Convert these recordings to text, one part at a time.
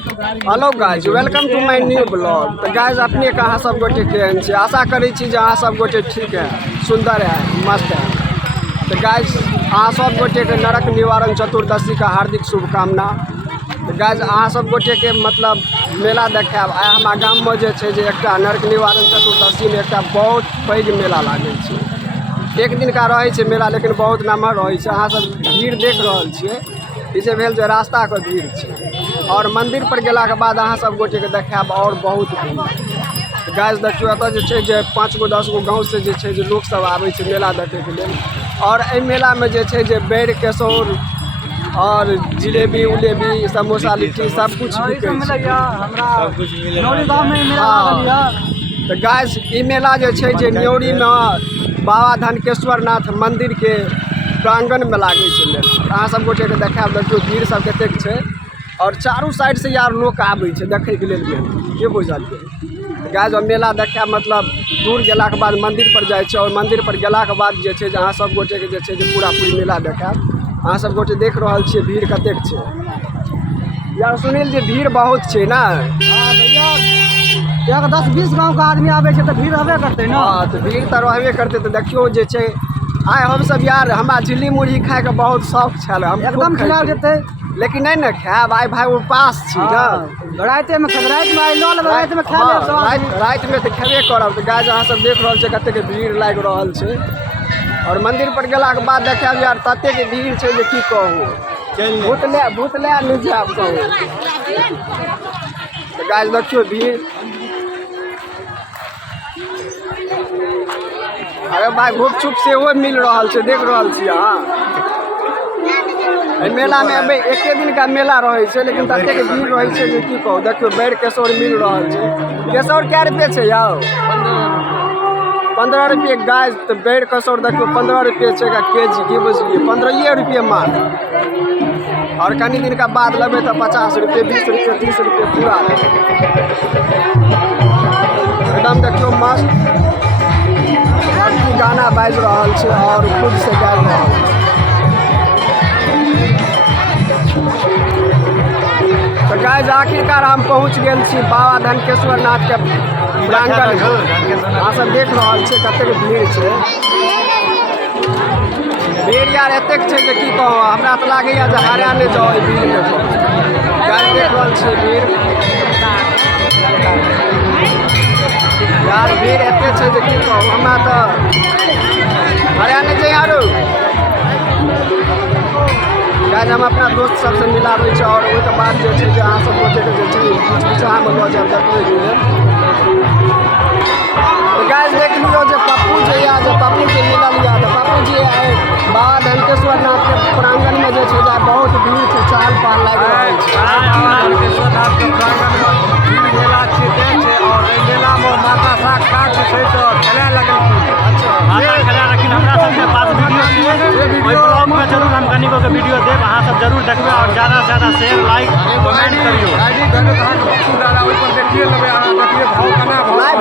Hello guys, welcome to my new blog. तो guys अपने कहाँ सब गोटे केहन छै, आशा करै छी जे अहाँ सब गोटे ठीक है, सुंदर है, मस्त है। तो गाइज अहाँ सब गोटे के नरक निवारण चतुर्दशी का हार्दिक शुभकामना। तो गाइज अहाँ सब गोटे के मतलब मेला देखाब। आइ हमरा गाम में जे छै जे एकटा नरक निवारण चतुर्दशी में एकटा बहुत पैघ मेला लागै छै। एक दिन का रहे छै मेला, लेकिन बहुत नमहर रहे छै। अहाँ सब भीड़ देख रहल छियै, पीछे भेल जे रास्ता के भीड़ छै। और मंदिर पर गेला के बाद अहाँ सब गोटे के देखाब और बहुत भीड़। गाइज देखियो एतऽ जे छै जे 5 गो 10 गो गाँव से जे छै जे लोक सब आबै छै मेला देखे के लेल। और एहि मेला में जे छै जे बेर केसौर और जिलेबी उलेबी समोसा लिट्टी सब कुछ बिकै छै। तो गाइज ई मेला जे छै जे न्योरी में बाबा धनकेश्वर नाथ मंदिर के प्रांगण में लागे छै मेला। अहाँ सब गोटे के देखाब, देखियो भीड़ सब कतेक छै और चारू साइड से यार लोग आबै छै देखे के लेल के बुझलियै। गाइज मेला देखाब मतलब दूर गेला के बाद मंदिर पर जाइ छै और मंदिर पर गेला के बाद जे छै जे अहाँ सब गोटे के जे छै जे पूरा पूरी मेला देखाब। अहाँ सब गोटे देख रहल छियै भीड़ कतेक छै यार। सुनील जी भीड़ बहुत छै ना? हाँ भैया, 10-20 गाँव का आदमी आवे छै तो भीड़ रहबे करते ना। हाँ तो भीड़ तो रहबे करते। तो देखियो जे छै आइ हम सब यार हमरा झिल्ली मुरही खाए के बहुत शौक छल, हम एकदम खिला जेते, लेकिन नहीं ना खाएब। आइ भाई उपास छी ना, रात में आई ल लेबै, रात में खा लेब, रात में तो खेबे करब। तो गाइज अहाँ सब देख रहल छै कते के भीड़ लाग रहल छै। और मंदिर पर गेला के बाद देखाब यार तते के भीड़ छै जे की कहूँ, भूतले नहीं जाब कहूँ। तो गाइज देखियो भीड़। अरे भाई गुपचुप सेहो मिल रहा है, देख रहल छी अहाँ। मेला में अबे एके दिन का मेला रहे छै, लेकिन तते के भीड़ रहे छै जे की कहूँ। देखियो बेर केसौर मिल रहा है। केसौर क्या रुपये छै यौ? 15 रुपये गाइज। तो बेर केसौर देखियो 15 रुपये छै केजी, की बुझलिए 15 रुपये मात्र। और कनी दिन का बाद लेबे तो 50 रुपये 20 रुपये 30 रुपये पूरा एकदम। देखियो मस्त भक्ति गाना बाज रहल छै और खुद से गाबि रहल छै। तो गाइज आखिरकार हम पहुँच गेल छी बाबा धनकेश्वर नाथ के प्रांगण में। अहाँ सब देख रहल छियै कतेक भीड़ छै। भीड़ यार एतेक छै जे की कहूँ, हमरा तो लागैया जे हरा नहीं जाओ भीड़ में। गाइज देख रहल छियै भीड़ यार, भीड़ एते छै जे की कहूँ, हमरा तो हरा नहीं जाए यारो। गाइज हम अपना दोस्त सबसे मिलाबै छै और ओहि के बाद जे छै जे अहाँ सब गोटे के जे छै बीच बीचा में लऽ जायब देखबै के लेल। तो गाइज देख लियो जे पप्पू जे या जे पप्पू के मिलल या तो पप्पू जी आए बाबा धनकेश्वर नाथ के प्रांगण में जे छै बहुत भीड़ छै, चहल पहल लागि रहल छै। बाबा धनकेश्वर नाथ के प्रांगण में भीड़ मेला छै और एहि मेला में माता साक्षात छै तो खेला लगलखिन। अच्छा माता खेला रखिन। हमरा सबके पास वीडियो छै, ओहि ब्लॉग में जरूर हम कनिको के वीडियो देब, अहाँ सब जरूर देखबै और ज्यादा से ज्यादा शेयर लाइक कमेंट करियो। आईडी धनो अहाँ पप्पू दादा ओहि पर देखिए लेबै, अहाँ देखिए भाव केना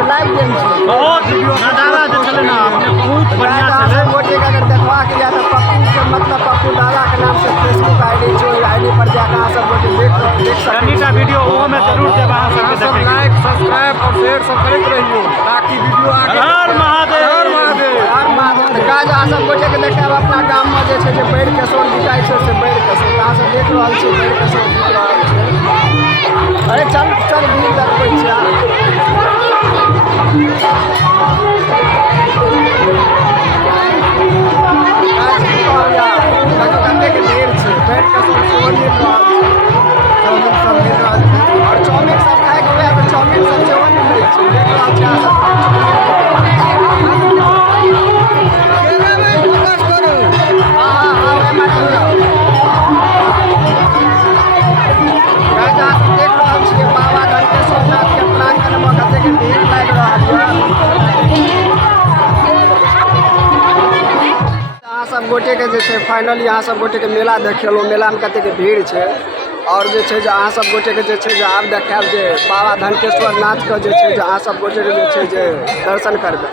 लाइव गेम छै। बहुत नजारा जे छलै ना अपने बहुत बढ़िया छलै। गोटे के अगर देखवा के या तो पप्पू के मतलब पप्पू दादा के नाम से फेसबुक आईडी छै, ओहि आईडी पर जाके अहाँ सब गोटे देख सकते। कनिटा वीडियो ओहो में जरूर देब, अहाँ सबके देखे लाइक सब्सक्राइब और शेयर सब करैत रहियो ताकि वीडियो आगे। हर महादेव हर महादेव हर महादेव। गाइज अहाँ सब गोटे के देखाब अपना गाम में जे छै जे बेर केसौर बिकाई छै से बेर केसौर अहाँ सब देख रहल छी बेर केसौर बिक रहल छै। अरे चल चल भीड़ देखबै छी। कतेक भीड़ छै, बेर केसौर सेहो मिल रहल छै, चाउमीन सब मिल रहल छै। और चाउमीन सब खाएके हुए तो चाउमीन सब सेहो मिलै छै, देख रहल छी अहाँ सब। देख रहल छियै बाबा धनकेश्वर नाथ के प्रांगण में कतेक भीड़ लागि रहल है। अहाँ सब गोटे के जे छै फाइनली अहाँ सब गोटे के मेला देखेलहुँ। मेला में कतेक भीड़ छै और जे छै जे अहाँ सब गोटे के जे छै जे आब देखाब जे बाबा धनकेश्वर नाथ के जे छै जे अहाँ सब गोटे के जे छै जे दर्शन करबै।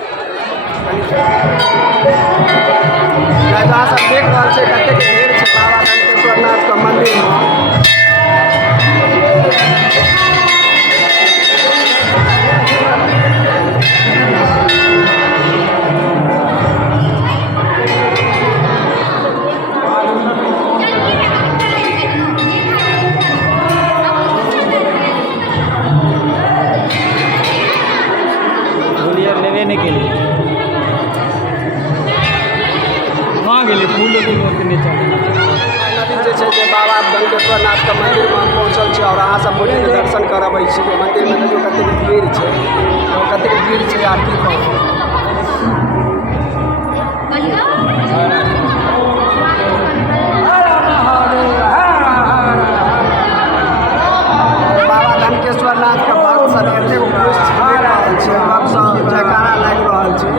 अहाँ सब देख रहल छियै कतेक भीड़ छै बाबा धनकेश्वर नाथ के मंदिर में। सब गोटे के दर्शन करबै छी मंदिर में देखियो कतेक भीड़ छै यार की कहू। बाबा धनकेश्वर नाथ के भक्त सब एतेक खुश भऽ रहल छै, भक्त सब जयकारा लागि रहल छै।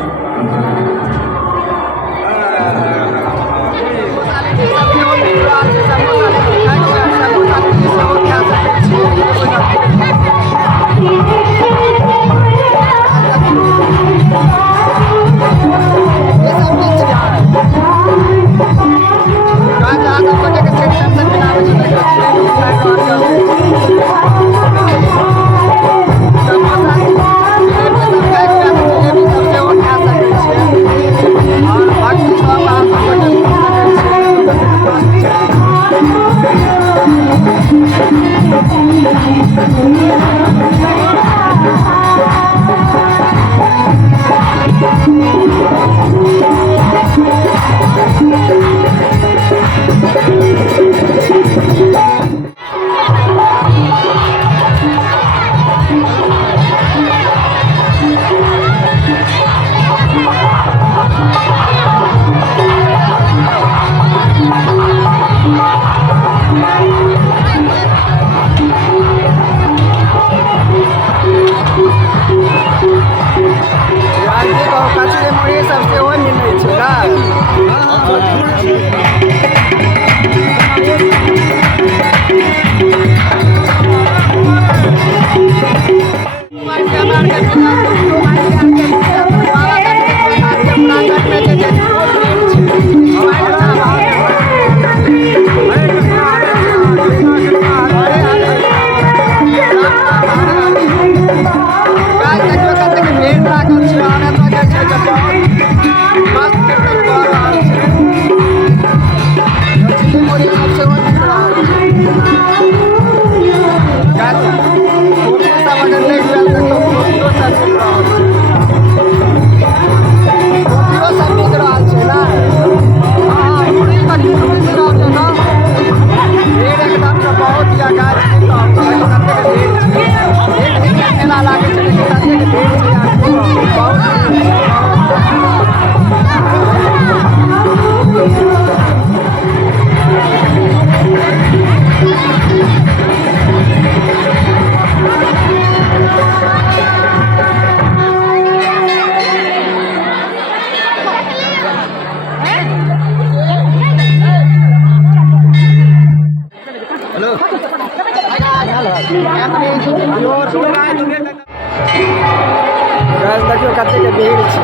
देखियो कते के भीड़ छै।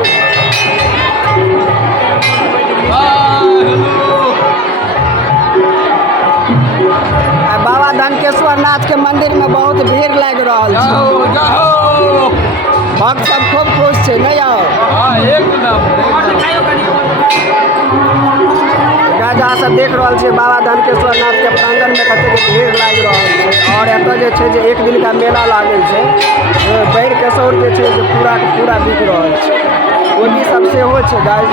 बाबा धनकेश्वर नाथ के मंदिर में बहुत भीड़ लागि रहल छै, भक्त सब खूब खुश छै नहीं आओ। गाजा सब देख रहल छै बाबा धनकेश्वर नाथ के प्रांगण में कते भीड़ लागि रहल छै और एतऽ जे छै जे एक दिन का मेला लागै छै, बैर केसौर जे छै जे पूरा के पूरा बिक रहल छै, ओही सब सेहो छै गाइस।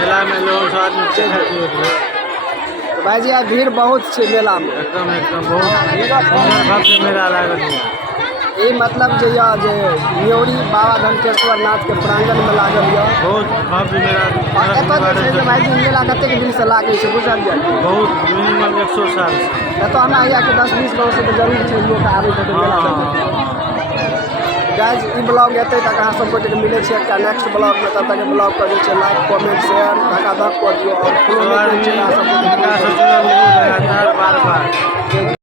मेला में लोग भाई जी भीड़ बहुत है मेला में, एकदम बहुत मेला लागल है। ये मतलब जे यह जे न्योरी बाबा धनकेश्वर नाथ के प्रांगण में लागल यऽ बहुत भव्य मेला और एतऽ जे छै से भाईजी मेला कतेक दिन से लागै छै बुझलियै बहुत मिनिमम 100 साल एतऽ हमरा यहाँ के 10-20 गाँव से तो जरूर छै लोग आबै छै मेला देखे गाइज ई ब्लॉग एतै तक अहाँ सब गोटे मिलै छै एकटा नेक्स्ट ब्लॉग में तब तक ब्लॉग पर जे छै लाइक कमेंट शेयर धक्का धक कऽ दियौ और फॉलो नहि करै छै अहाँ सब लगातार बार-बार